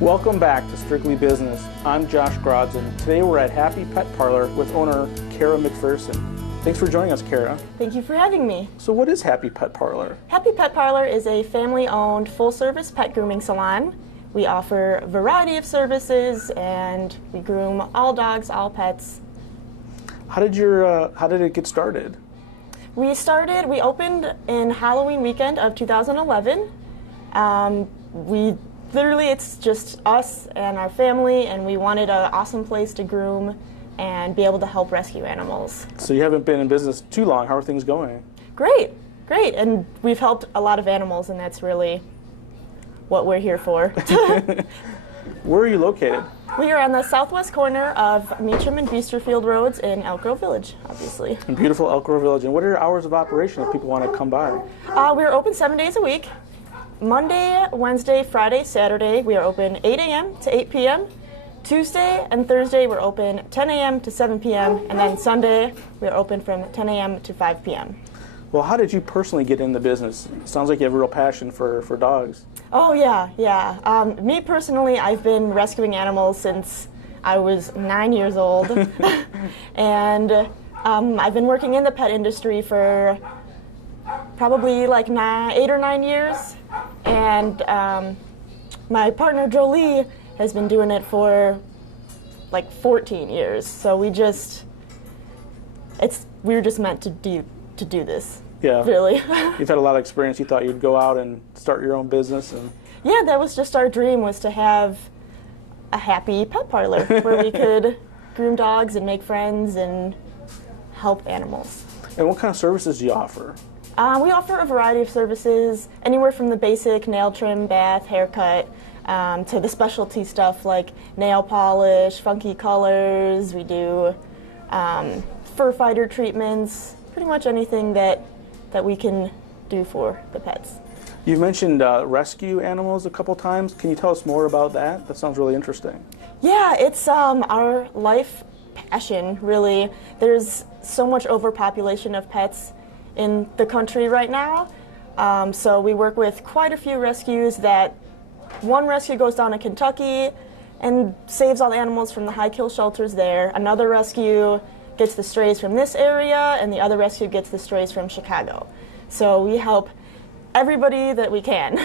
Welcome back to Strictly Business. I'm Josh Grodson. Today we're at Happy Pet Parlor with owner Kara McPherson. Thanks for joining us, Kara. Thank you for having me. So what is Happy Pet Parlor? Happy Pet Parlor is a family-owned, full-service pet grooming salon. We offer a variety of services, and we groom all dogs, all pets. How did it get started? We opened in Halloween weekend of 2011. It's just us and our family, and we wanted an awesome place to groom and be able to help rescue animals. So you haven't been in business too long. How are things going? Great, and we've helped a lot of animals, and that's really what we're here for. Where are you located? We are on the southwest corner of Meacham and Beesterfield Roads in Elk Grove Village, obviously. In beautiful Elk Grove Village. And what are your hours of operation if people want to come by? We're open 7 days a week. Monday, Wednesday, Friday, Saturday, we are open 8 a.m. to 8 p.m. Tuesday and Thursday, we're open 10 a.m. to 7 p.m. And then Sunday, we're open from 10 a.m. to 5 p.m. Well, how did you personally get in the business? It sounds like you have a real passion for dogs. Oh, yeah. Me personally, I've been rescuing animals since I was 9 years old. And I've been working in the pet industry for probably like 8 or 9 years. And my partner, Jolie, has been doing it for like 14 years. So we were just meant to do this. Yeah. Really. You've had a lot of experience. You thought you'd go out and start your own business. Yeah, that was just our dream, was to have a happy pet parlor where we could groom dogs and make friends and help animals. And what kind of services do you offer? We offer a variety of services, anywhere from the basic nail trim, bath, haircut, to the specialty stuff like nail polish, funky colors. We do fur fighter treatments, pretty much anything that we can do for the pets. You mentioned rescue animals a couple times. Can you tell us more about that? That sounds really interesting. Yeah, it's our life passion, really. There's so much overpopulation of pets in the country right now. So we work with quite a few rescues. One rescue goes down to Kentucky and saves all the animals from the high kill shelters there. Another rescue gets the strays from this area, and the other rescue gets the strays from Chicago. So we help everybody that we can.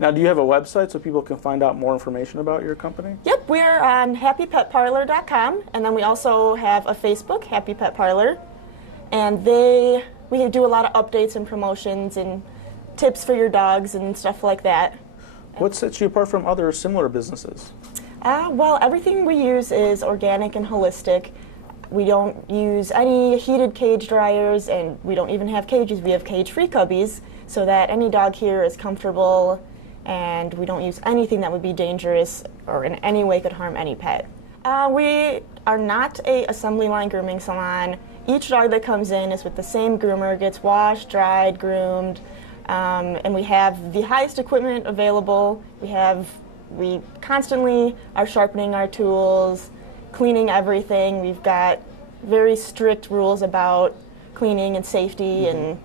Now, do you have a website so people can find out more information about your company? Yep, we're on happypetparlor.com, and then we also have a Facebook, Happy Pet Parlor, and we do a lot of updates and promotions and tips for your dogs and stuff like that. What sets you apart from other similar businesses? Well, everything we use is organic and holistic. We don't use any heated cage dryers, and we don't even have cages. We have cage-free cubbies so that any dog here is comfortable, and we don't use anything that would be dangerous or in any way could harm any pet. We are not a assembly line grooming salon. Each dog that comes in is with the same groomer, gets washed, dried, groomed, and we have the highest equipment available. We constantly are sharpening our tools, cleaning everything. We've got very strict rules about cleaning and safety, and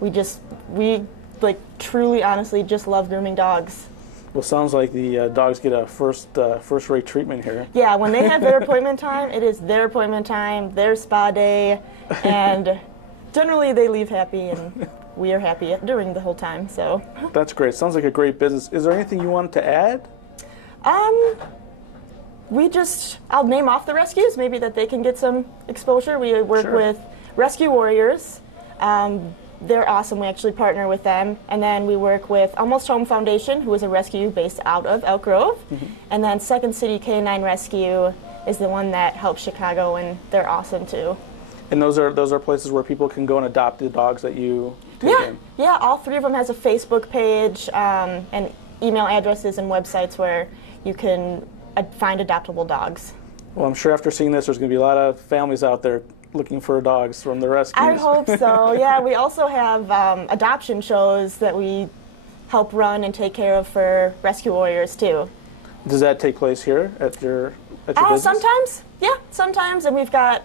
we truly, honestly, just love grooming dogs. Well, sounds like the dogs get a first-rate treatment here. Yeah, when they have their appointment time, it is their appointment time, their spa day, and generally they leave happy, and we are happy during the whole time. So that's great. Sounds like a great business. Is there anything you want to add? I'll name off the rescues, maybe that they can get some exposure. We work with Rescue Warriors. They're awesome. We actually partner with them. And then we work with Almost Home Foundation, who is a rescue based out of Elk Grove. And then Second City Canine Rescue is the one that helps Chicago, and they're awesome too. And those are places where people can go and adopt the dogs that you take in? Yeah, all three of them has a Facebook page and email addresses and websites where you can find adoptable dogs. Well, I'm sure after seeing this, there's going to be a lot of families out there looking for dogs from the rescues. I hope so. Yeah, we also have adoption shows that we help run and take care of for Rescue Warriors too. Does that take place here at your business? Sometimes, and we've got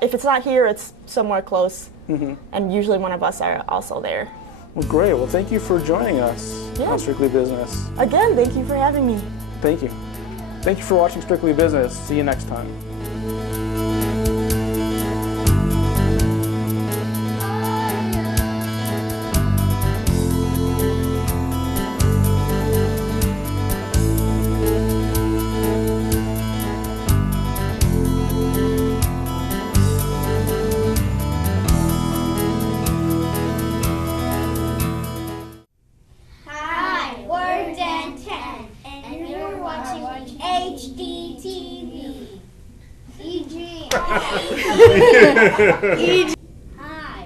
if it's not here, it's somewhere close, and usually one of us are also there. Well, great. Well, thank you for joining us on Strictly Business. Again, thank you for having me. Thank you. Thank you for watching Strictly Business. See you next time.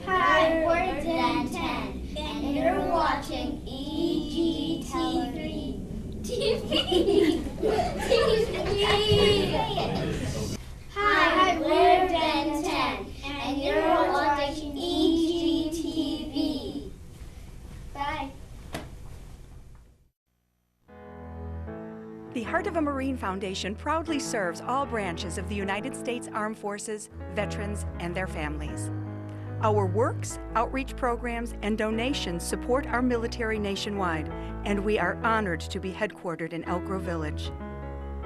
Hi, we're 10, and you're watching EGT3 TV. Hi, we're 10, and you're watching EGTV. Bye. The Heart of a Marine Foundation proudly serves all branches of the United States Armed Forces, veterans, and their families. Our works, outreach programs, and donations support our military nationwide, and we are honored to be headquartered in Elk Grove Village.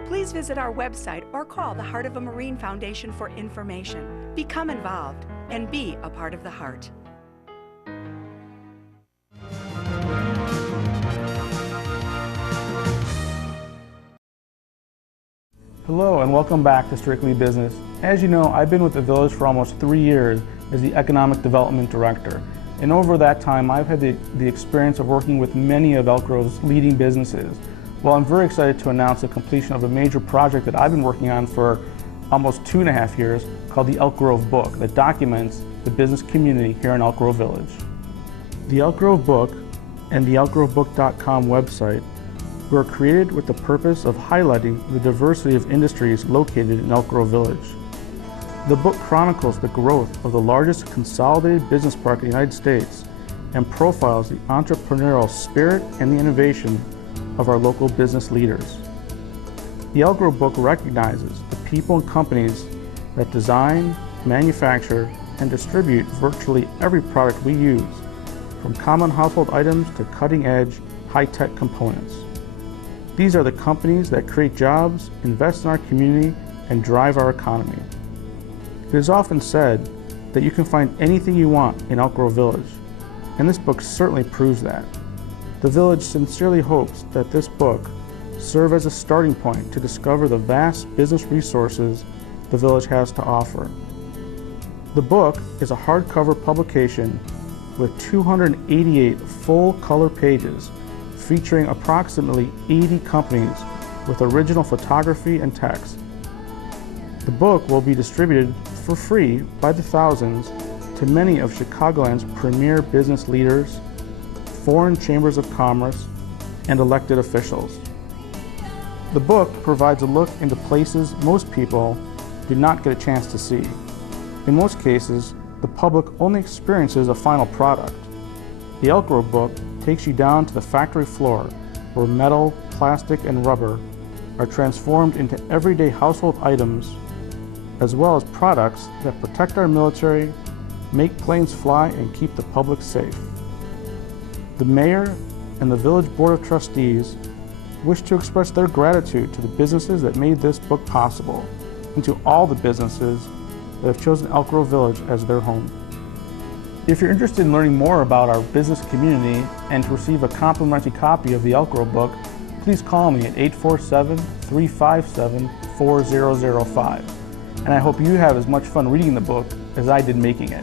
Please visit our website or call the Heart of a Marine Foundation for information. Become involved and be a part of the Heart. Hello and welcome back to Strictly Business. As you know, I've been with the Village for almost 3 years as the Economic Development Director. And over that time, I've had the experience of working with many of Elk Grove's leading businesses. Well, I'm very excited to announce the completion of a major project that I've been working on for almost 2.5 years called the Elk Grove Book that documents the business community here in Elk Grove Village. The Elk Grove Book and the elkgrovebook.com website were created with the purpose of highlighting the diversity of industries located in Elk Grove Village. The book chronicles the growth of the largest consolidated business park in the United States and profiles the entrepreneurial spirit and the innovation of our local business leaders. The Elk Grove Book recognizes the people and companies that design, manufacture, and distribute virtually every product we use, from common household items to cutting-edge, high-tech components. These are the companies that create jobs, invest in our community, and drive our economy. It is often said that you can find anything you want in Elk Grove Village, and this book certainly proves that. The Village sincerely hopes that this book serve as a starting point to discover the vast business resources the Village has to offer. The book is a hardcover publication with 288 full-color pages featuring approximately 80 companies with original photography and text. The book will be distributed for free by the thousands to many of Chicagoland's premier business leaders, foreign chambers of commerce, and elected officials. The book provides a look into places most people do not get a chance to see. In most cases, the public only experiences a final product. The Elk Grove Book takes you down to the factory floor where metal, plastic, and rubber are transformed into everyday household items, as well as products that protect our military, make planes fly, and keep the public safe. The Mayor and the Village Board of Trustees wish to express their gratitude to the businesses that made this book possible, and to all the businesses that have chosen Elk Grove Village as their home. If you're interested in learning more about our business community and to receive a complimentary copy of the Elk Grove Book, please call me at 847-357-4005. And I hope you have as much fun reading the book as I did making it.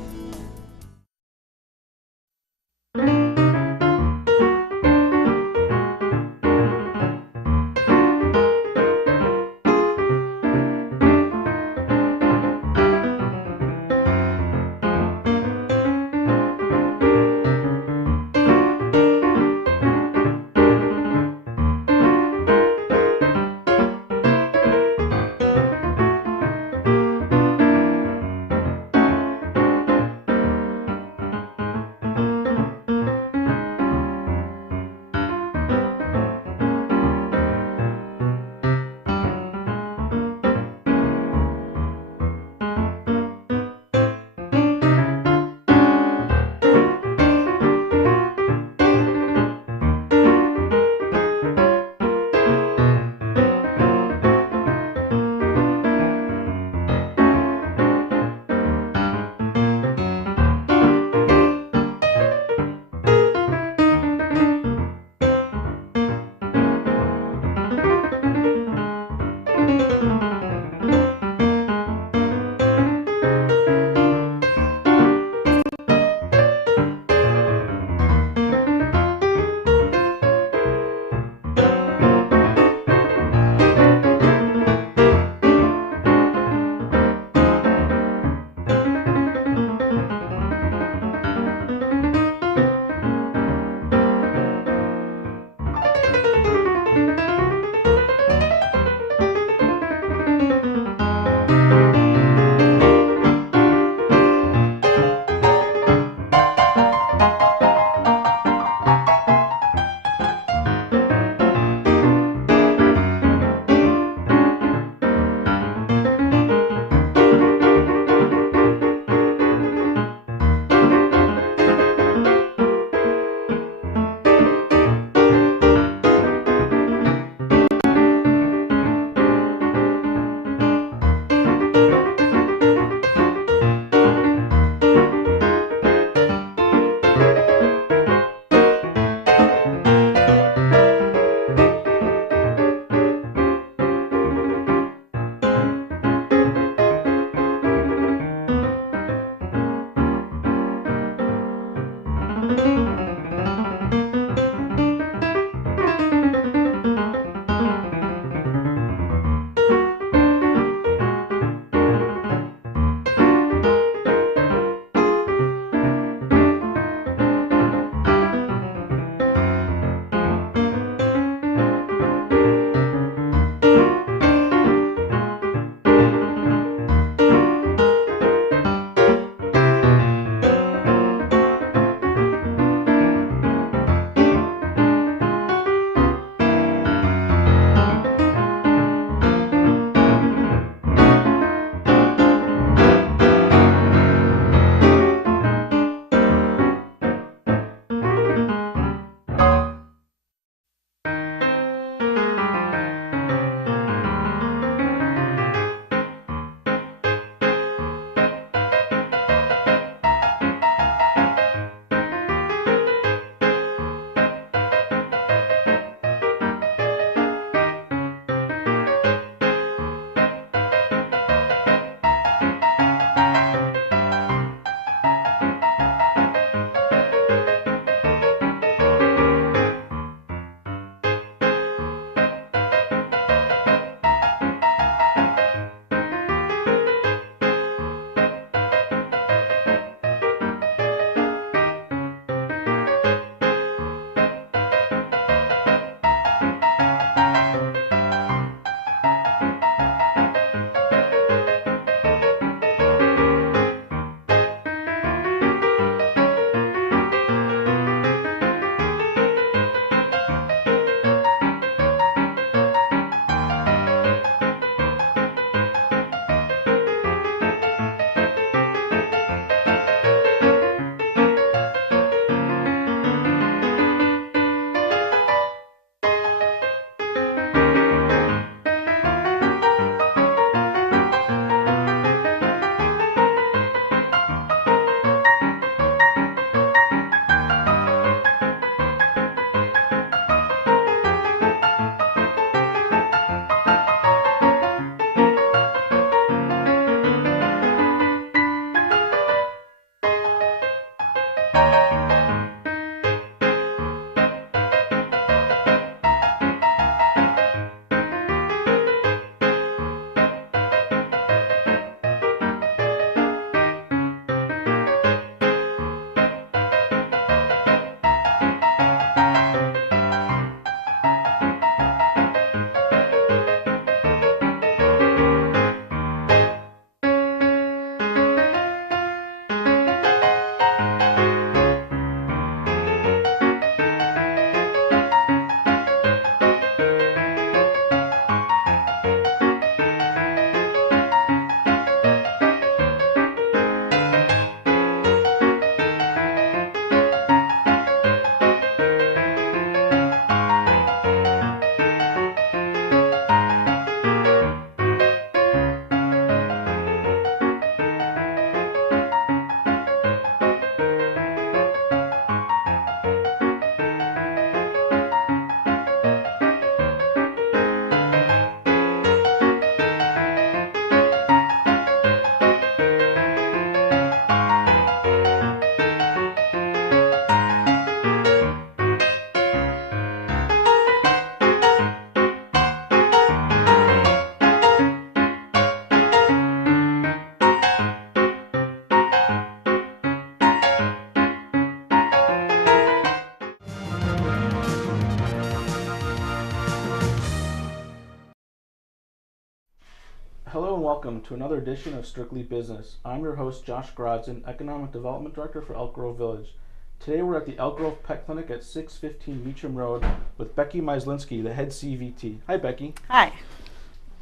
Hello and welcome to another edition of Strictly Business. I'm your host, Josh Grodson, Economic Development Director for Elk Grove Village. Today we're at the Elk Grove Pet Clinic at 615 Meacham Road with Becky Myslinski, the head CVT. Hi, Becky. Hi.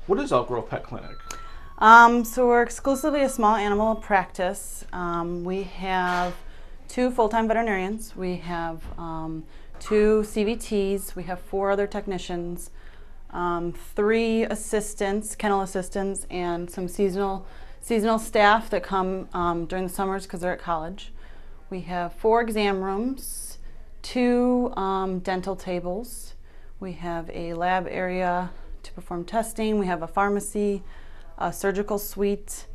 What is Elk Grove Pet Clinic? So we're exclusively a small animal practice. We have 2 full-time veterinarians. We have 2 CVTs. We have 4 other technicians, 3 assistants, kennel assistants, and some seasonal staff that come during the summers because they're at college. We have 4 exam rooms, 2 dental tables. We have a lab area to perform testing. We have a pharmacy, a surgical suite,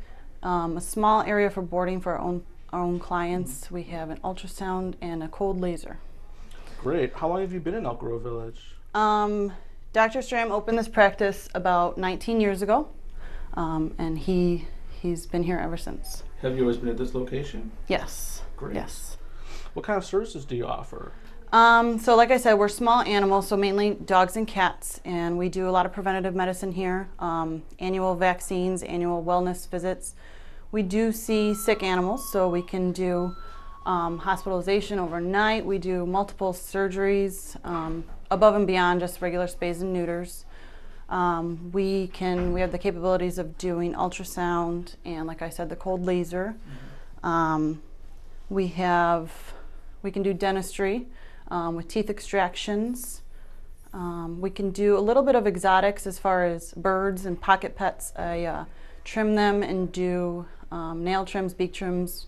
a small area for boarding for our own our own clients. We have an ultrasound and a cold laser. Great. How long have you been in Elk Grove Village? Dr. Stram opened this practice about 19 years ago, and he's been here ever since. Have you always been at this location? Yes. Great. Yes. What kind of services do you offer? So like I said, we're small animals, so mainly dogs and cats, and we do a lot of preventative medicine here, annual vaccines, annual wellness visits. We do see sick animals, so we can do hospitalization overnight. We do multiple surgeries above and beyond just regular spays and neuters. We have the capabilities of doing ultrasound and, like I said, the cold laser. We can do dentistry with teeth extractions. We can do a little bit of exotics as far as birds and pocket pets. I trim them and do nail trims, beak trims,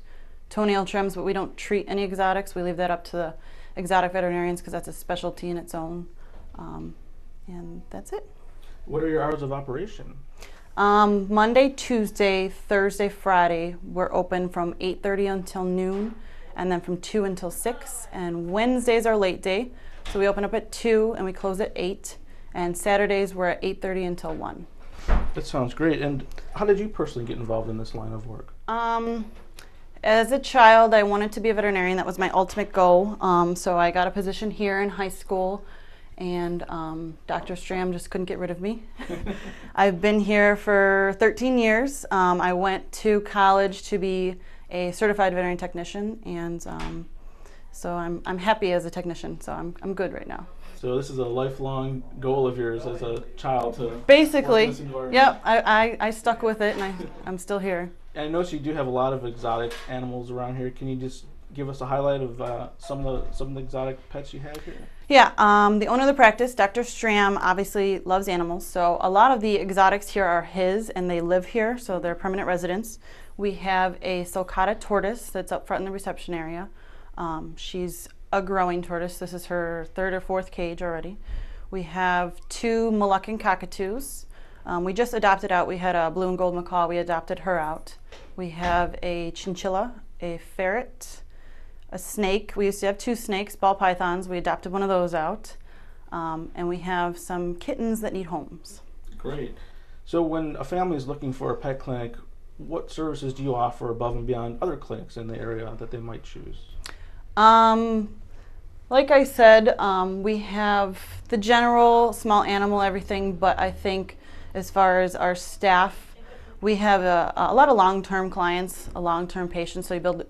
toenail trims, but we don't treat any exotics. We leave that up to the exotic veterinarians because that's a specialty in its own. And that's it. What are your hours of operation? Monday, Tuesday, Thursday, Friday, we're open from 8:30 until noon, and then from 2 until 6. And Wednesday's our late day, so we open up at 2 and we close at 8. And Saturdays we're at 8:30 until 1. That sounds great. And how did you personally get involved in this line of work? As a child, I wanted to be a veterinarian. That was my ultimate goal. So I got a position here in high school, and Dr. Stram just couldn't get rid of me. I've been here for 13 years. I went to college to be a certified veterinary technician, and so I'm happy as a technician. So I'm good right now. So this is a lifelong goal of yours as a child to basically. work in this environment. Yep, I stuck with it, and I'm still here. And I notice you do have a lot of exotic animals around here. Can you just give us a highlight of some of the exotic pets you have here? Yeah, the owner of the practice, Dr. Stram, obviously loves animals, so a lot of the exotics here are his, and they live here, so they're permanent residents. We have a sulcata tortoise that's up front in the reception area. She's a growing tortoise. This is her 3rd or 4th cage already. We have 2 Moluccan cockatoos. We just adopted out. We had a blue and gold macaw. We adopted her out. We have a chinchilla, a ferret, a snake. We used to have 2 snakes, ball pythons. We adopted one of those out. And we have some kittens that need homes. Great. So when a family is looking for a pet clinic, what services do you offer above and beyond other clinics in the area that they might choose? Like I said, we have the general small animal everything, but I think as far as our staff, we have a lot of long-term clients, long-term patients, so you build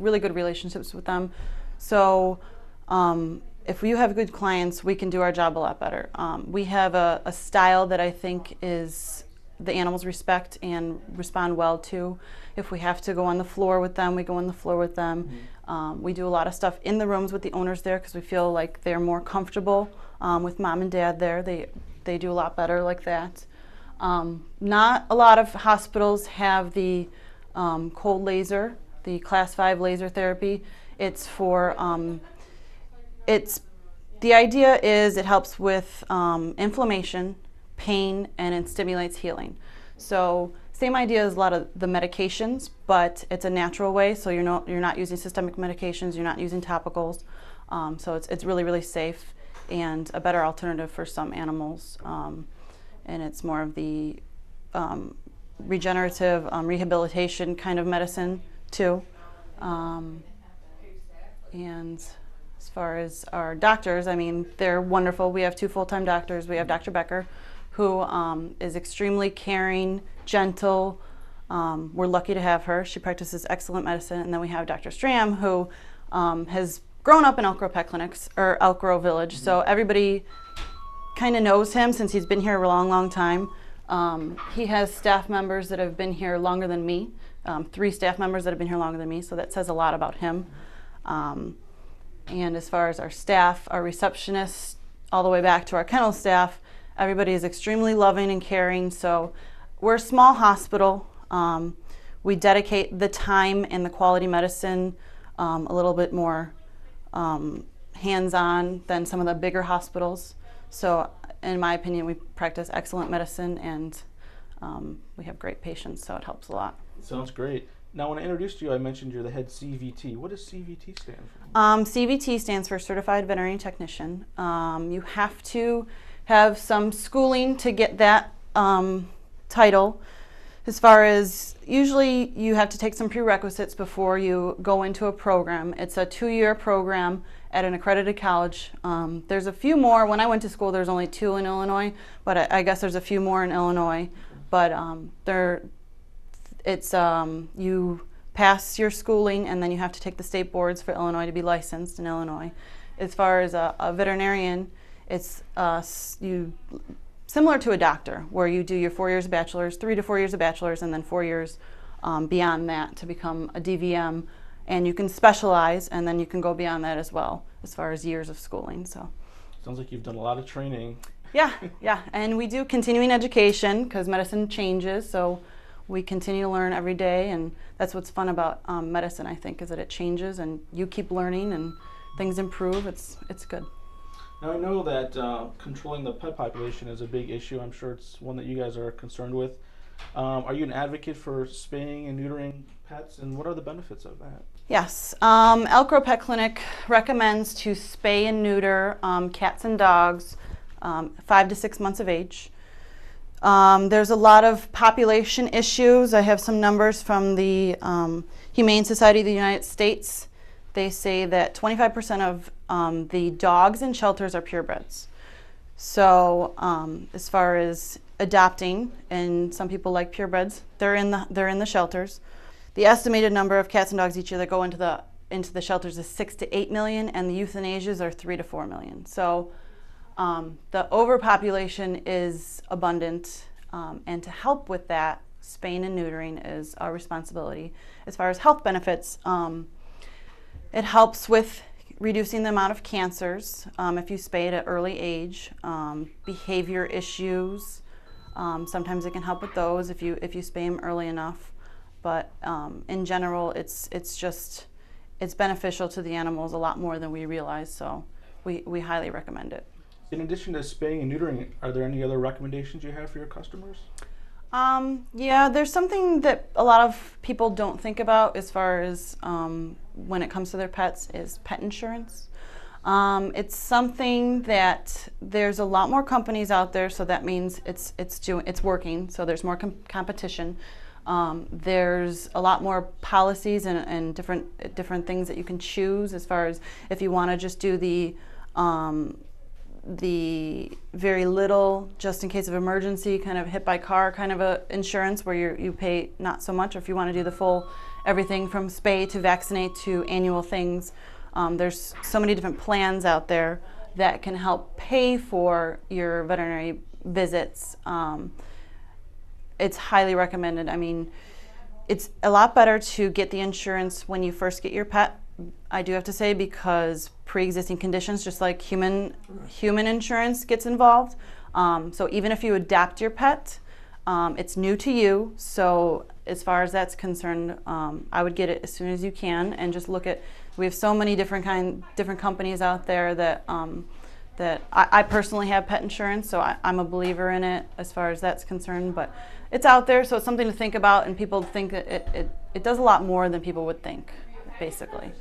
really good relationships with them. So if you have good clients, we can do our job a lot better. We have a style that I think is the animals respect and respond well to. If we have to go on the floor with them, we go on the floor with them. We do a lot of stuff in the rooms with the owners there because we feel like they're more comfortable with mom and dad there. They do a lot better like that. Not a lot of hospitals have the cold laser, the class 5 laser therapy. It's for, the idea is it helps with inflammation, pain, and it stimulates healing. So same idea as a lot of the medications, but it's a natural way. So you're not using systemic medications, you're not using topicals. So it's really, really safe and a better alternative for some animals. And it's more of the regenerative rehabilitation kind of medicine too. And as far as our doctors, I mean, they're wonderful. We have 2 full-time doctors. We have Dr. Becker, who is extremely caring, gentle. We're lucky to have her. She practices excellent medicine. And then we have Dr. Stram, who has grown up in Elk Grove Pet Clinics, or Elk Grove Village. So everybody kind of knows him since he's been here a long, long time. He has staff members that have been here longer than me, 3 staff members that have been here longer than me, so that says a lot about him. And as far as our staff, our receptionists, all the way back to our kennel staff, everybody is extremely loving and caring. So we're a small hospital. We dedicate the time and the quality medicine a little bit more hands-on than some of the bigger hospitals. So in my opinion, we practice excellent medicine, and we have great patients, so it helps a lot. Sounds great. Now, when I introduced you, I mentioned you're the head CVT. What does CVT stand for? CVT stands for Certified Veterinary Technician. You have to have some schooling to get that title. As far as usually you have to take some prerequisites before you go into a program. It's a 2-year program at an accredited college. There's a few more. When I went to school, there's only 2 in Illinois, but I guess there's a few more in Illinois. But you pass your schooling and then you have to take the state boards for Illinois to be licensed in Illinois. As far as a veterinarian, it's similar to a doctor, where you do your 4 years of bachelor's, 3 to 4 years of bachelor's, and then 4 years beyond that to become a DVM. And you can specialize, and then you can go beyond that as well, as far as years of schooling. So, sounds like you've done a lot of training. Yeah, and we do continuing education because medicine changes, so we continue to learn every day, and that's what's fun about medicine, I think, is that it changes, and you keep learning, and things improve. It's good. Now, I know that controlling the pet population is a big issue. I'm sure it's one that you guys are concerned with. Are you an advocate for spaying and neutering pets, and what are the benefits of that? Yes. Elk Grove Pet Clinic recommends to spay and neuter cats and dogs 5 to 6 months of age. There's a lot of population issues. I have some numbers from the Humane Society of the United States. They say that 25% of the dogs in shelters are purebreds. So as far as adopting, and some people like purebreds, they're in the shelters. The estimated number of cats and dogs each year that go into the shelters is 6 to 8 million, and the euthanasias are 3 to 4 million. So the overpopulation is abundant, and to help with that, spaying and neutering is our responsibility. As far as health benefits, it helps with reducing the amount of cancers if you spay at an early age. Behavior issues, sometimes it can help with those if you spay them early enough. But in general, it's beneficial to the animals a lot more than we realize. So we highly recommend it. In addition to spaying and neutering, are there any other recommendations you have for your customers? Yeah, there's something that a lot of people don't think about as far as when it comes to their pets is pet insurance. It's something that there's a lot more companies out there, so that means it's working. So there's more competition. There's a lot more policies and different things that you can choose as far as if you want to just do the very little, just in case of emergency, kind of hit by car kind of a insurance where you pay not so much, or if you want to do the full everything from spay to vaccinate to annual things. There's so many different plans out there that can help pay for your veterinary visits. It's highly recommended. I mean, it's a lot better to get the insurance when you first get your pet, I do have to say, because pre-existing conditions, just like human insurance gets involved. So even if you adopt your pet, it's new to you. So as far as that's concerned, I would get it as soon as you can, and just look at. We have so many different companies out there that that I personally have pet insurance, so I'm a believer in it as far as that's concerned. But it's out there, so it's something to think about, and people think that it does a lot more than people would think, basically.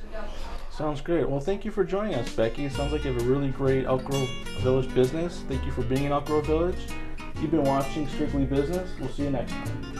Sounds great. Well, thank you for joining us, Becky. It sounds like you have a really great Elk Grove Village business. Thank you for being in Elk Grove Village. You've been watching Strictly Business. We'll see you next time.